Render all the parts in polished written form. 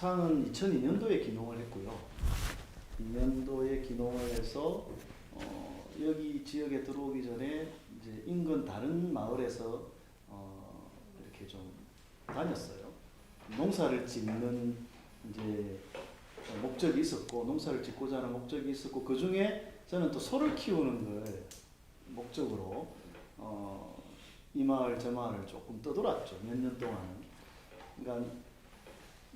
창은 2002년도에 기농을 했고요. 2년도에 기농을 해서 여기 지역에 들어오기 전에 이제 인근 다른 마을에서 이렇게 좀 다녔어요. 농사를 짓는 이제 목적이 있었고, 농사를 짓고자 하는 목적이 있었고, 그 중에 저는 또 소를 키우는 걸 목적으로 이 마을 저 마을을 조금 떠돌았죠. 몇 년 동안은. 그러니까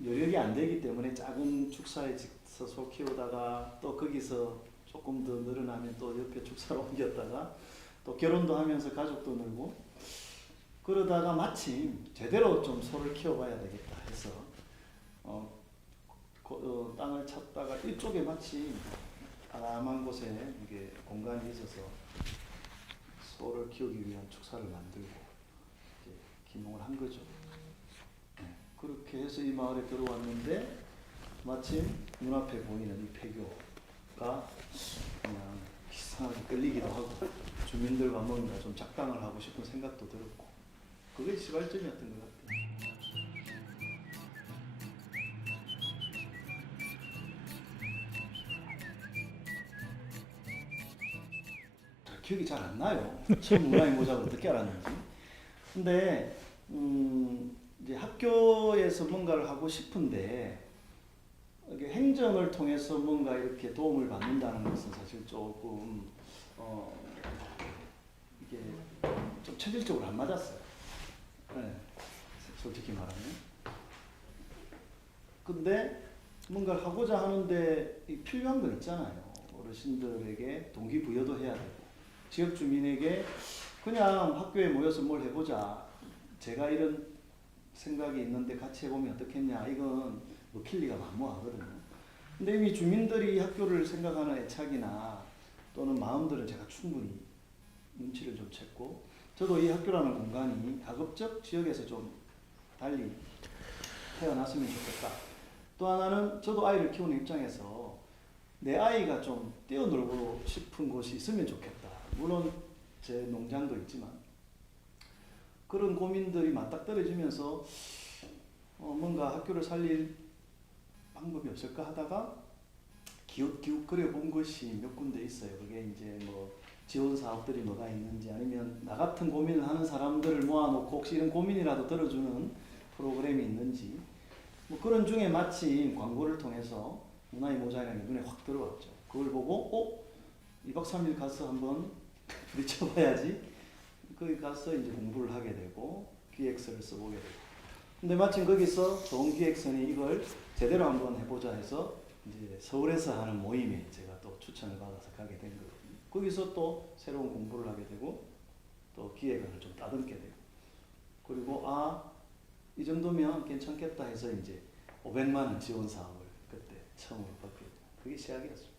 여력이 안 되기 때문에 작은 축사에 가서 소 키우다가 또 거기서 조금 더 늘어나면 또 옆에 축사로 옮겼다가 또 결혼도 하면서 가족도 늘고 그러다가 마침 제대로 좀 소를 키워봐야 되겠다 해서 땅을 찾다가 이쪽에 마침 아담한 곳에 이게 공간이 있어서 소를 키우기 위한 축사를 만들고 이제 기농을 한 거죠. 네, 그렇게 해서 이 마을에 들어왔는데 마침 눈앞에 보이는 이 폐교가 그냥 이상하게 끌리기도 하고 주민들과 뭔가 좀 작당을 하고 싶은 생각도 들었고 그게 시발점이었던 것 같아요. 기억이 잘 안 나요. 처음 문화의 모작을 어떻게 알았는지. 근데 이제 학교에서 뭔가를 하고 싶은데 이게 행정을 통해서 뭔가 이렇게 도움을 받는다는 것은 사실 조금 이게 좀 체질적으로 안 맞았어요. 네, 솔직히 말하면. 근데 뭔가를 하고자 하는데 필요한 건 있잖아요. 어르신들에게 동기부여도 해야 되고 지역 주민에게 그냥 학교에 모여서 뭘 해보자. 제가 이런 생각이 있는데 같이 해보면 어떻겠냐. 이건 먹힐 리가 만무하거든요. 근데 이미 주민들이 학교를 생각하는 애착이나 또는 마음들은 제가 충분히 눈치를 좀 챘고 저도 이 학교라는 공간이 가급적 지역에서 좀 달리 태어났으면 좋겠다. 또 하나는 저도 아이를 키우는 입장에서 내 아이가 좀 뛰어놀고 싶은 곳이 있으면 좋겠다. 물론 제 농장도 있지만 그런 고민들이 맞닥뜨려지면서 뭔가 학교를 살릴 방법이 없을까 하다가 기웃기웃 그려본 것이 몇 군데 있어요. 그게 이제 뭐 지원 사업들이 뭐가 있는지 아니면 나 같은 고민을 하는 사람들을 모아놓고 혹시 이런 고민이라도 들어주는 프로그램이 있는지 뭐 그런 중에 마침 광고를 통해서 문화의 모자이라는 게 눈에 확 들어왔죠. 그걸 보고 2박 3일 가서 한번 부딪혀봐야지. 거기 가서 이제 공부를 하게 되고 기획서를 써보게 되고. 근데 마침 거기서 좋은 기획서니 이걸 제대로 한번 해보자 해서 이제 서울에서 하는 모임에 제가 또 추천을 받아서 가게 된 거거든요. 거기서 또 새로운 공부를 하게 되고 또 기획안을 좀 따듬게 되고 그리고 이 정도면 괜찮겠다 해서 이제 500만 원 지원 사업을 그때 처음으로 받게 돼요. 그게 시작이었습니다.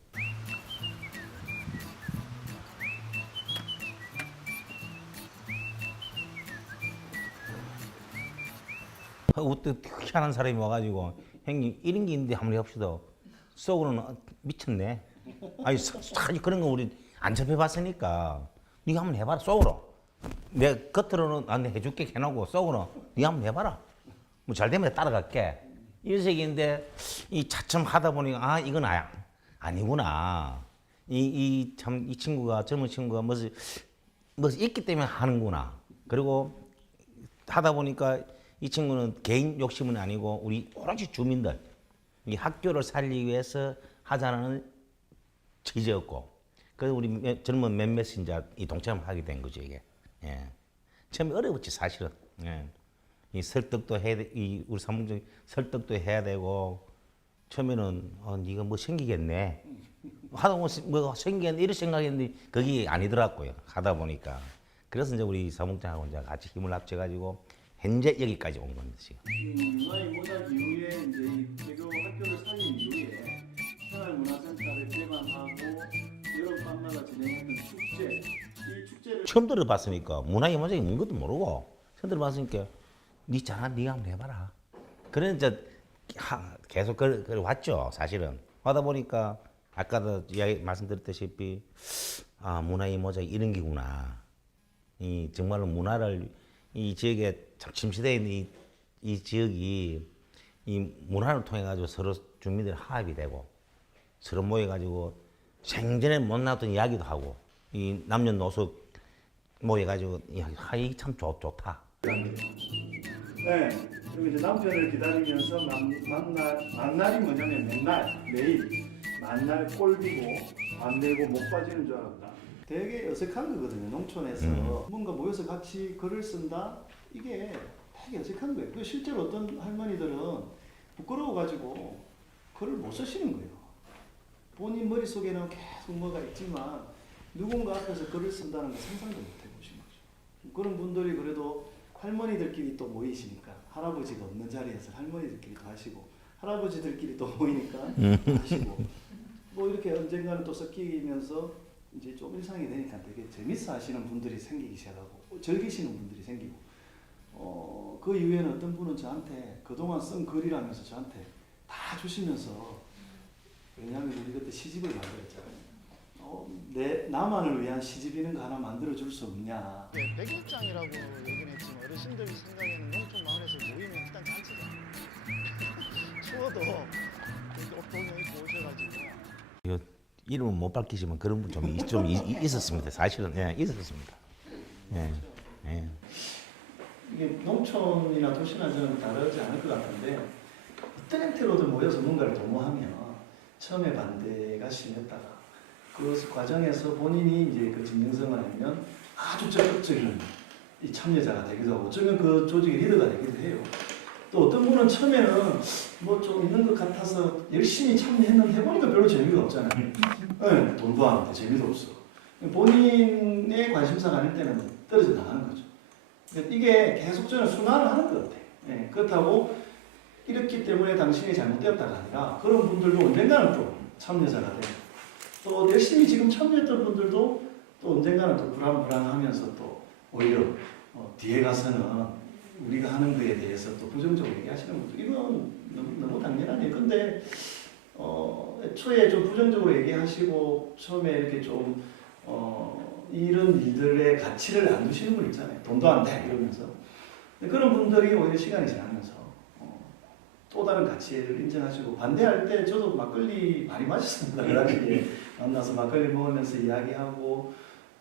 어떻게 희한한 사람이 와가지고 형님 이런 게 있는데 한번 해봅시다. 속으로는 미쳤네. 아니 사실 그런 거 우리 안 접해봤으니까 네가 한번 해봐라 속으로. 내가 겉으로는 안 해줄게 해놓고 속으로 네가 한번 해봐라. 뭐 잘 되면 따라갈게. 이런 식인데 이 차츰 하다 보니까 이건 아니구나. 이 친구가 젊은 친구가 무슨 있기 때문에 하는구나. 그리고 하다 보니까 이 친구는 개인 욕심은 아니고 우리 오로지 주민들 이 학교를 살리기 위해서 하자는 취지였고 그래서 우리 젊은 몇몇이 이제 이 동참을 하게 된 거죠 이게. 예. 처음에 어려웠지 사실은. 예. 이 설득도 해야 돼, 우리 사무장 설득도 해야 되고 처음에는 네가 뭐 생기겠네 하다 보면 뭐 생기겠네 이런 생각했는데 그게 아니더라고요 하다 보니까. 그래서 이제 우리 사무장하고 이제 같이 힘을 합쳐가지고 현재 여기까지 온 겁니다 지금. 문화의 모작 이후에 이제 이 개교 학교를 살린 이후에 생활문화센터를 개관하고 여러 밤마다 진행했던 축제. 이 축제를 처음 들어봤으니까 문화의 모작이 있는 것도 모르고 처음 들어봤으니까 네가 한번 해봐라. 그래 이제 계속 왔죠 사실은. 하다 보니까 아까도 이야기 말씀드렸다시피 문화의 모작이 이런 게구나. 이 정말로 문화를 이 지역에 참 침체되어 있는 이 지역이 이 문화를 통해 가지고 서로 주민들이 화합이 되고 서로 모여 가지고 생전에 못 나왔던 이야기도 하고 이 남녀노소 모여 가지고 이야기 참 좋다. 네. 그리고 이제 남편을 기다리면서 만날이 뭐냐면 매일 만날 꼴비고 안 되고 못 빠지는 줄 알았다. 되게 어색한 거거든요. 농촌에서 뭔가 모여서 같이 글을 쓴다. 이게 되게 어색한 거예요. 그 실제로 어떤 할머니들은 부끄러워가지고 글을 못 쓰시는 거예요. 본인 머릿속에는 계속 뭐가 있지만 누군가 앞에서 글을 쓴다는 걸 상상도 못 해보신 거죠. 그런 분들이 그래도 할머니들끼리 또 모이시니까 할아버지가 없는 자리에서 할머니들끼리 또 하시고 할아버지들끼리 또 모이니까 하시고 뭐 이렇게 언젠가는 또 섞이면서 이제 좀 일상이 되니까 되게 재밌어 하시는 분들이 생기기 시작하고 즐기시는 분들이 생기고 그 이후에는 어떤 분은 저한테 그동안 쓴 글이라면서 저한테 다 주시면서 왜냐하면 우리 그때 시집을 만들었잖아요. 나만을 위한 시집 이런 거 하나 만들어줄 수 없냐. 네, 백일장이라고 얘기는 했지만 어르신들이 생각에는 농촌 마을에서 모이면 일단 잔치다. 추워도 이렇게 옷도 입고 오셔가지고 이름은 못 밝히지만 그런 분 좀 있었습니다. 사실은 있었습니다. 예. 이게 농촌이나 도시나 저는 다르지 않을 것 같은데 어떤 형태로든 모여서 뭔가를 도모하면 처음에 반대가 심했다가 그 과정에서 본인이 이제 그 진정성을 하면 아주 적극적인 이 참여자가 되기도 하고 어쩌면 그 조직의 리더가 되기도 해요. 또 어떤 분은 처음에는 뭐 좀 있는 것 같아서 열심히 참여했는데 해보니까 별로 재미가 없잖아요. 네, 돈도 안 돼, 재미도 없어. 본인의 관심사가 아닐 때는 떨어져 나가는 거죠. 이게 계속 저는 순환을 하는 것 같아요. 네, 그렇다고 이렇기 때문에 당신이 잘못되었다가 아니라 그런 분들도 언젠가는 또 참여자가 돼요. 또 열심히 지금 참여했던 분들도 또 언젠가는 또 불안불안하면서 또 오히려 뒤에 가서는 우리가 하는 거에 대해서 또 부정적으로 얘기하시는 분들 이건 너무 당연하네요. 근데 애초에 좀 부정적으로 얘기하시고 처음에 이렇게 좀 이런 일들의 가치를 안 두시는 분 있잖아요. 돈도 안 돼 이러면서 그런 분들이 오히려 시간이 지나면서 또 다른 가치를 인정하시고 반대할 때 저도 막걸리 많이 마셨습니다. 그 당시에 만나서 막걸리 먹으면서 이야기하고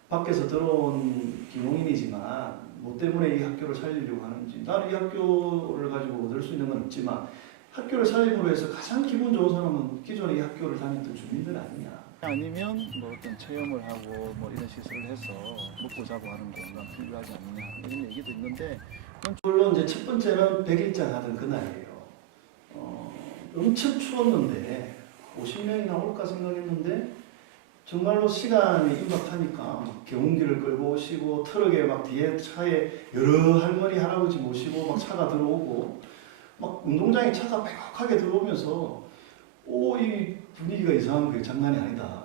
밖에서 들어온 기농인이지만 뭐 때문에 이 학교를 살리려고 하는지 나는 이 학교를 가지고 얻을 수 있는 건 없지만 학교를 살림으로 해서 가장 기분 좋은 사람은 기존에 이 학교를 다녔던 주민들 아니냐. 아니면 뭐 어떤 체험을 하고 뭐 이런 시설을 해서 먹고 자고 하는 건가 필요하지 않느냐 이런 얘기도 있는데 물론 이제 첫 번째는 백일장 하던 그날이에요. 엄청 추웠는데 50명이나 올까 생각했는데 정말로 시간이 임박하니까 경운기를 끌고 오시고 트럭에 막 뒤에 차에 여러 할머니 할아버지 모시고 막 차가 들어오고 막 운동장에 차가 빼곡하게 들어오면서 이 분위기가 이상한 게 장난이 아니다.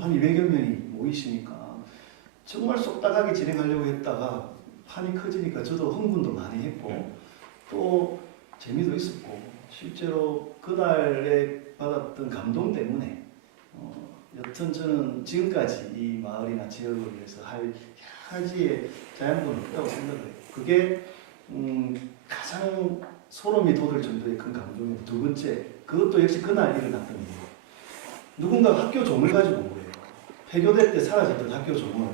한 200여 명이 모이시니까 정말 쏙다가게 진행하려고 했다가 판이 커지니까 저도 흥분도 많이 했고 또 재미도 있었고 실제로 그날에 받았던 감동 때문에 여튼 저는 지금까지 이 마을이나 지역을 위해서 할 가지의 자양분은 없다고 생각을 해요. 그게 가장 소름이 돋을 정도의 큰 감동이고 두 번째 그것도 역시 그날 일어났던 일이에요. 누군가 학교 종을 가지고 온 거예요. 폐교될 때 사라졌던 학교 종을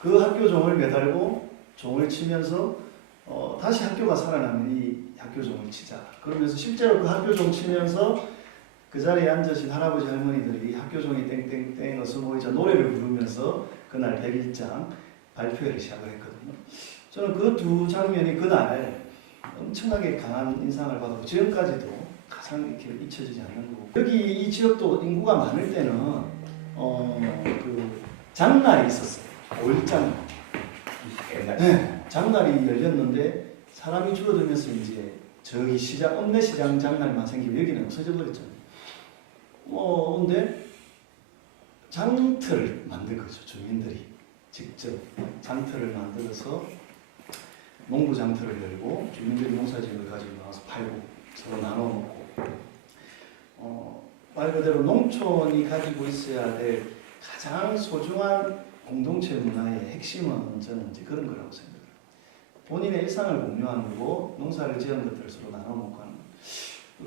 그 학교 종을 매달고 종을 치면서 다시 학교가 살아나면 이 학교 종을 치자. 그러면서 실제로 그 학교 종 치면서 그 자리에 앉으신 할아버지 할머니들이 학교 종이 땡땡땡 어서 모이자 노래를 부르면서 그날 백일장 발표회를 시작을 했거든요. 저는 그 두 장면이 그날 엄청나게 강한 인상을 받았고 지금까지도 가장 이렇게 잊혀지지 않는 거고 여기 이 지역도 인구가 많을 때는 그 장날이 있었어요. 5일장 네, 장날이 열렸는데 사람이 줄어들면서 이제 저기 시장 읍내 시장 장날만 생기고 여기는 없어져 버렸잖아요. 근데 장터를 만든 거죠. 주민들이 직접 장터를 만들어서 농부 장터를 열고 주민들이 농사지을 가지고 나와서 팔고 서로 나눠 먹고 말 그대로 농촌이 가지고 있어야 될 가장 소중한 공동체 문화의 핵심은 저는 이제 그런 거라고 생각해요. 본인의 일상을 공유하는 거고 농사를 지은 것들을 서로 나눠 먹고 하는 거.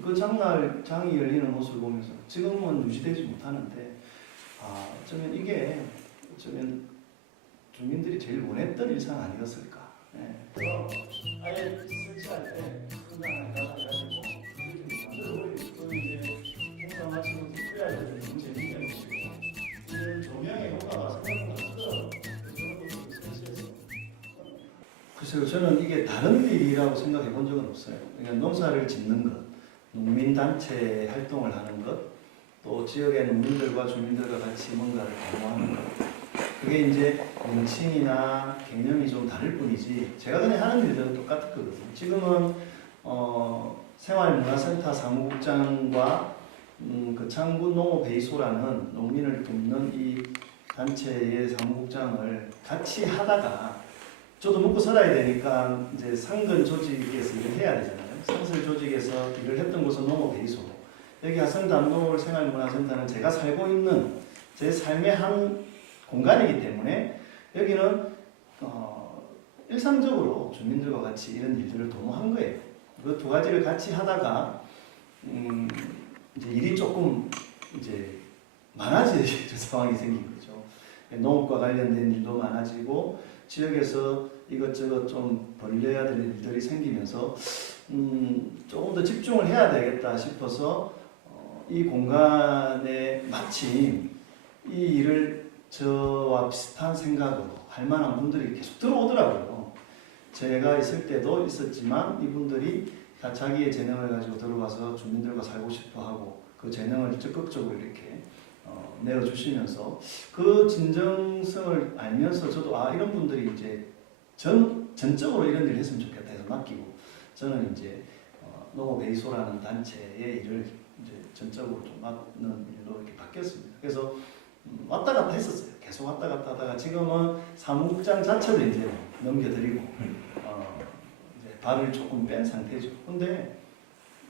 그 장날 장이 열리는 모습을 보면서 지금은 유지되지 못하는데 어쩌면 이게 어쩌면 주민들이 제일 원했던 일상 아니었을까. 예. 그래서 아예 설치할 때 그냥 안 가가지고 또 이제 행사 마치면서 뿌려야 되는 너무 재밌게 놓고 이런 조명의 효과가 생각보다 크더라고요. 그런 것도 설치해서 글쎄요, 저는 이게 다른 일이라고 생각해 본 적은 없어요. 그러니까 농사를 짓는 것, 농민단체 활동을 하는 것, 또 지역의 농민들과 주민들과 같이 뭔가를 도모하는 것. 그게 이제 명칭이나 개념이 좀 다를 뿐이지 제가 그냥 하는 일들은 똑같거든요. 지금은 생활문화센터 사무국장과 그 창군농업회의소라는 농민을 돕는 이 단체의 사무국장을 같이 하다가 저도 먹고 살아야 되니까 이제 상근 조직에서 일을 해야 되잖아요. 상설 조직에서 일을 했던 곳은 농업회의소. 여기 하성담노을 생활문화센터는 제가 살고 있는 제 삶의 한 공간이기 때문에 여기는 일상적으로 주민들과 같이 이런 일들을 도모한 거예요. 그 두 가지를 같이 하다가 이제 일이 조금 이제 많아지는 상황이 생긴 거죠. 농업과 관련된 일도 많아지고 지역에서 이것저것 좀 벌려야 될 일들이 생기면서 조금 더 집중을 해야 되겠다 싶어서 이 공간에 마침 이 일을 저와 비슷한 생각으로 할 만한 분들이 계속 들어오더라고요. 제가 있을 때도 있었지만 이분들이 다 자기의 재능을 가지고 들어와서 주민들과 살고 싶어 하고 그 재능을 적극적으로 이렇게 내어주시면서 그 진정성을 알면서 저도 이런 분들이 이제 전적으로 이런 일을 했으면 좋겠다 해서 맡기고 저는 이제 농업회의소라는 단체의 일을 이제 전적으로 좀 맡는 일로 이렇게 바뀌었습니다. 그래서 왔다 갔다 했었어요. 계속 왔다 갔다 하다가 지금은 사무국장 자체도 이제 넘겨드리고 이제 발을 조금 뺀 상태죠. 근데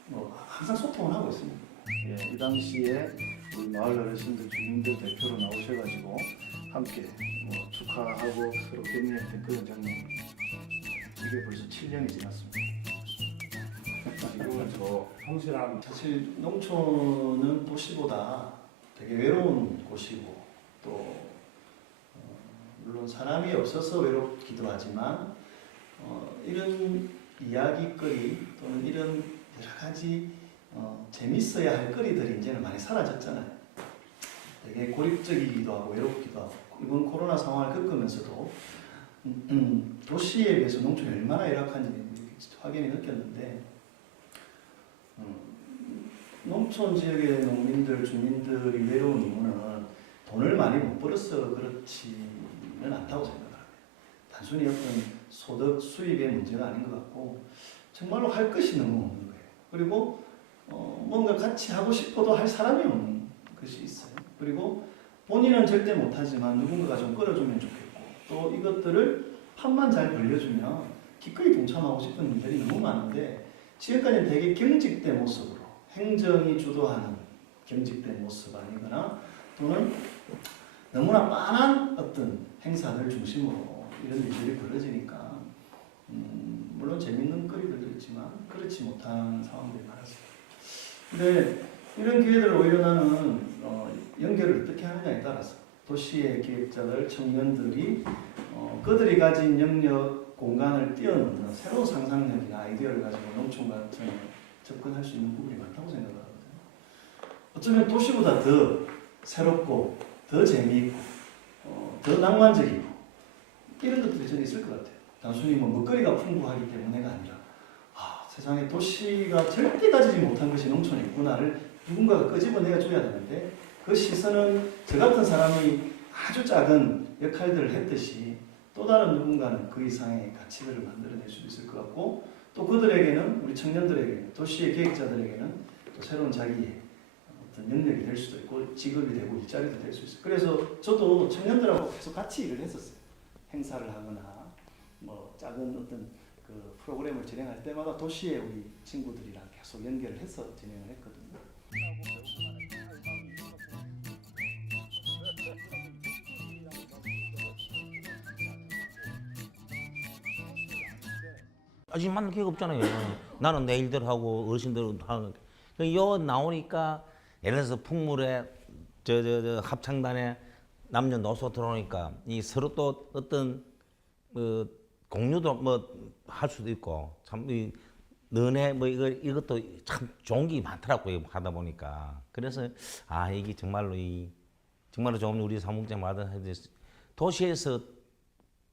뭐 항상 소통을 하고 있습니다. 예, 이 당시에 우리 마을 어르신들 주민들 대표로 나오셔가지고 함께 뭐 축하하고 서로 격려했던 그런 장면. 이게 벌써 7년이 지났습니다. 지금은 저 성실한 사실 농촌은 도시보다 되게 외로운 곳이고 또 물론 사람이 없어서 외롭기도 하지만 이런 이야기거리 또는 이런 여러 가지 재밌어야 할 거리들이 이제는 많이 사라졌잖아요. 되게 고립적이기도 하고 외롭기도 하고 이번 코로나 상황을 겪으면서도 도시에 비해서 농촌이 얼마나 열악한지 확연히 느꼈는데 농촌 지역의 농민들, 주민들이 외로운 이유는 돈을 많이 못 벌어서 그렇지는 않다고 생각합니다. 단순히 어떤 소득, 수입의 문제가 아닌 것 같고 정말로 할 것이 너무 없는 거예요. 그리고 뭔가 같이 하고 싶어도 할 사람이 없는 것이 있어요. 그리고 본인은 절대 못하지만 누군가가 좀 끌어주면 좋겠고 또 이것들을 판만 잘 벌려주면 기꺼이 동참하고 싶은 일들이 너무 많은데 지금까지는 되게 경직된 모습으로 행정이 주도하는 경직된 모습 아니거나 또는 너무나 빤한 어떤 행사들 중심으로 이런 일들이 벌어지니까 물론 재밌는 거리들도 있지만 그렇지 못한 상황들이 많았습니다. 근데 이런 기회들을 오히려 나는 연결을 어떻게 하느냐에 따라서 도시의 기획자들, 청년들이 그들이 가진 영역, 공간을 뛰어넘는 새로운 상상력이나 아이디어를 가지고 농촌 같은 접근할 수 있는 부분이 많다고 생각하거든요. 어쩌면 도시보다 더 새롭고 더 재미있고 더 낭만적이고 이런 것들이 저는 있을 것 같아요. 단순히 뭐 먹거리가 풍부하기 때문에가 아니라 세상에 도시가 절대 가지지 못한 것이 농촌에 있구나를 누군가가 끄집어내어 줘야 되는데 그 시선은 저 같은 사람이 아주 작은 역할들을 했듯이 또 다른 누군가는 그 이상의 가치들을 만들어낼 수도 있을 것 같고 또 그들에게는 우리 청년들에게는 도시의 계획자들에게는 또 새로운 자기의 어떤 영역이 될 수도 있고 직업이 되고 일자리도 될 수 있어요. 그래서 저도 청년들하고 계속 같이 일을 했었어요. 행사를 하거나 뭐 작은 어떤 그 프로그램을 진행할 때마다 도시의 우리 친구들이랑 계속 연결을 해서 진행을 했거든요. 지금 만날 기회가 없잖아요. 나는 내일들 하고 어르신들 하고 요 나오니까 예를 들어서 풍물에 저 합창단에 남녀노소 들어오니까 이 서로 또 어떤 공유도 뭐 할 수도 있고 참 이 너네 뭐 이것도 참 좋은 게 많더라고요 하다 보니까 그래서 아 이게 정말로 좀 우리 사무국장마다 도시에서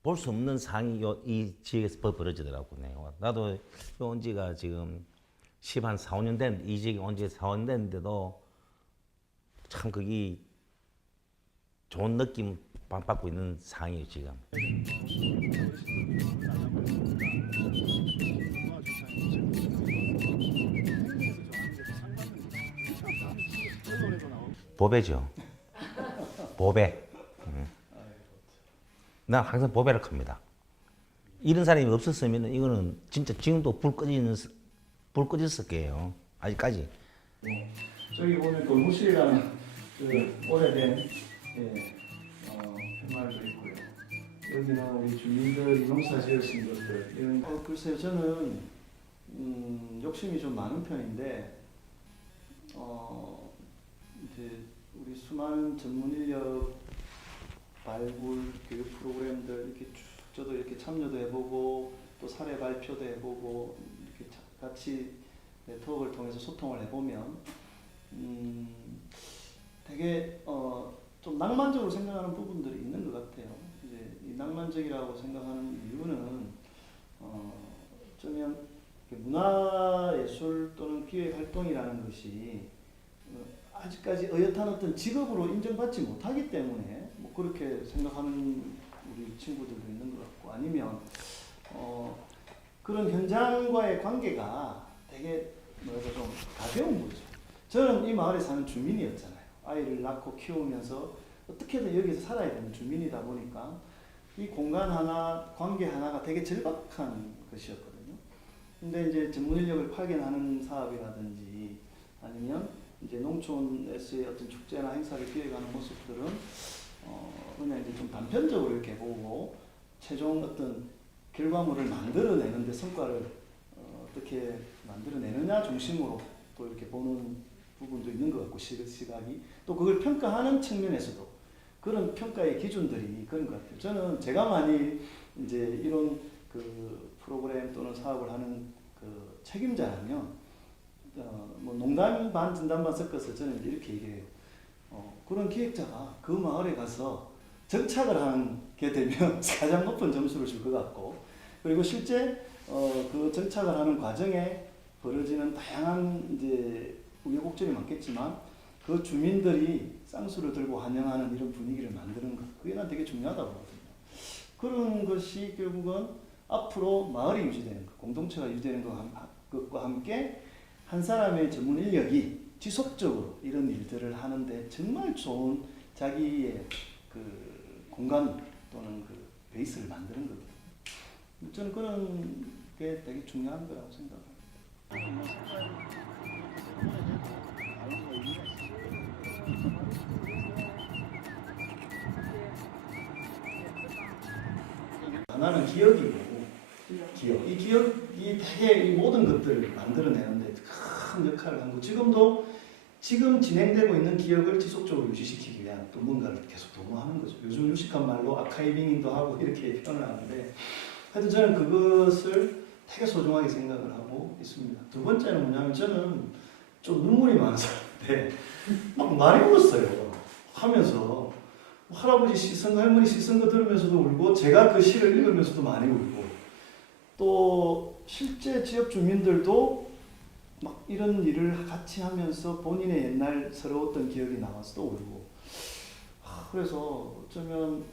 볼 수 없는 상이 이 지역에서 벌어지더라고요. 나도 온 지가 지금 10한 4, 5년 된 이 지역에 온 지 4, 5년 됐는데도 참 그게 좋은 느낌 받고 있는 상이에요 지금. 보배죠. 보배. 난 항상 보배를 큽니다. 이런 사람이 없었으면 이거는 진짜 지금도 불 꺼졌을 거예요. 아직까지. 저기 보면 골무실이라는 그 오래된 팻말도 있고요. 여기는 우리 주민들이 농사 지으신 것들 이런 글쎄요 저는 욕심이 좀 많은 편인데 이제 우리 수많은 전문 인력 발굴 교육 프로그램들 이렇게 쭉 저도 이렇게 참여도 해보고 또 사례 발표도 해보고 이렇게 같이 네트워크를 통해서 소통을 해보면 되게 좀 낭만적으로 생각하는 부분들이 있는 것 같아요. 이제 이 낭만적이라고 생각하는 이유는 어쩌면 문화예술 또는 기획활동이라는 것이 아직까지 어엿한 어떤 직업으로 인정받지 못하기 때문에 뭐 그렇게 생각하는 우리 친구들도 있는 것 같고 아니면 그런 현장과의 관계가 되게 뭐랄까 좀 가벼운 거죠. 저는 이 마을에 사는 주민이었잖아요. 아이를 낳고 키우면서 어떻게든 여기서 살아야 되는 주민이다 보니까 이 공간 하나, 관계 하나가 되게 절박한 것이었거든요. 근데 이제 전문 인력을 파견하는 사업이라든지 아니면 이제 농촌에서의 어떤 축제나 행사를 기획하는 모습들은 그냥 이제 좀 단편적으로 이렇게 보고 최종 어떤 결과물을 만들어내는데 성과를 어떻게 만들어내느냐 중심으로 또 이렇게 보는 부분도 있는 것 같고 시각이 또 그걸 평가하는 측면에서도 그런 평가의 기준들이 그런 것 같아요. 저는 제가 많이 이제 이런 그 프로그램 또는 사업을 하는 그 책임자라면 뭐 농담 반 진담 반 섞어서 저는 이렇게 얘기해요. 그런 기획자가 그 마을에 가서 정착을 하게 되면 가장 높은 점수를 줄 것 같고 그리고 실제 그 정착을 하는 과정에 벌어지는 다양한 이제 우여곡절이 많겠지만 그 주민들이 쌍수를 들고 환영하는 이런 분위기를 만드는 것 그게 난 되게 중요하다고 보거든요. 그런 것이 결국은 앞으로 마을이 유지되는 것, 공동체가 유지되는 것과 함께 한 사람의 전문 인력이 지속적으로 이런 일들을 하는데 정말 좋은 자기의 그 공간 또는 그 베이스를 만드는 거거든요. 저는 그런 게 되게 중요한 거라고 생각합니다. 하나는 기억이고 기억. 이 기억이 되게 이 모든 것들을 만들어내는데 큰 역할을 한 거. 지금 진행되고 있는 기억을 지속적으로 유지시키기 위한 또 뭔가를 계속 도모하는 거죠. 요즘 유식한 말로 아카이빙도 하고 이렇게 표현을 하는데 하여튼 저는 그것을 되게 소중하게 생각을 하고 있습니다. 두 번째는 뭐냐면 저는 좀 눈물이 많은 사람인데 막 많이 울었어요. 하면서 할아버지 시선, 할머니 시선 거 들으면서도 울고 제가 그 시를 읽으면서도 많이 울고 또 실제 지역 주민들도 막 이런 일을 같이 하면서 본인의 옛날 서러웠던 기억이 나와서 또 울고 그래서 어쩌면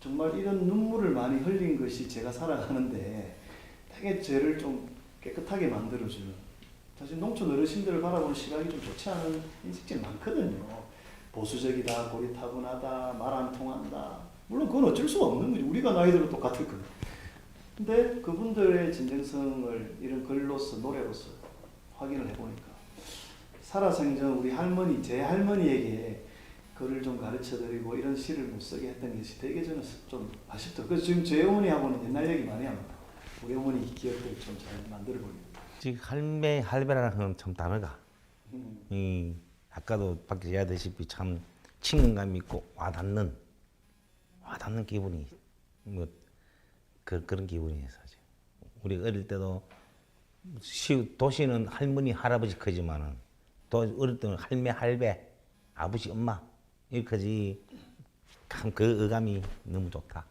정말 이런 눈물을 많이 흘린 것이 제가 살아가는데 되게 죄를 좀 깨끗하게 만들어주는 사실 농촌 어르신들을 바라보는 시각이 좀 좋지 않은 인식들이 많거든요. 보수적이다, 고리타분하다, 말 안 통한다. 물론 그건 어쩔 수가 없는 거지. 우리가 나이 들어 똑같을 거예요. 근데 그분들의 진정성을 이런 글로서 노래로서 확인을 해보니까 살아생전 우리 할머니, 제 할머니에게 글을 좀 가르쳐드리고 이런 시를 못 쓰게 했던 것이 되게 저는 좀 아쉽다. 그래서 지금 제 어머니하고는 옛날 얘기 많이 합니다. 우리 어머니 기억들을 좀 잘 만들어 보려고. 지금 할배라는 건 참 단어가 아까도 밖에서 얘기하다시피 참 친근감 있고 와닿는 기분이 뭐 그런 기분이에요 사실. 우리 어릴 때도 도시는 할머니 할아버지 크지만은 또 어릴 때는 할매 할배 아버지 엄마 이렇게지 참 그 어감이 너무 좋다.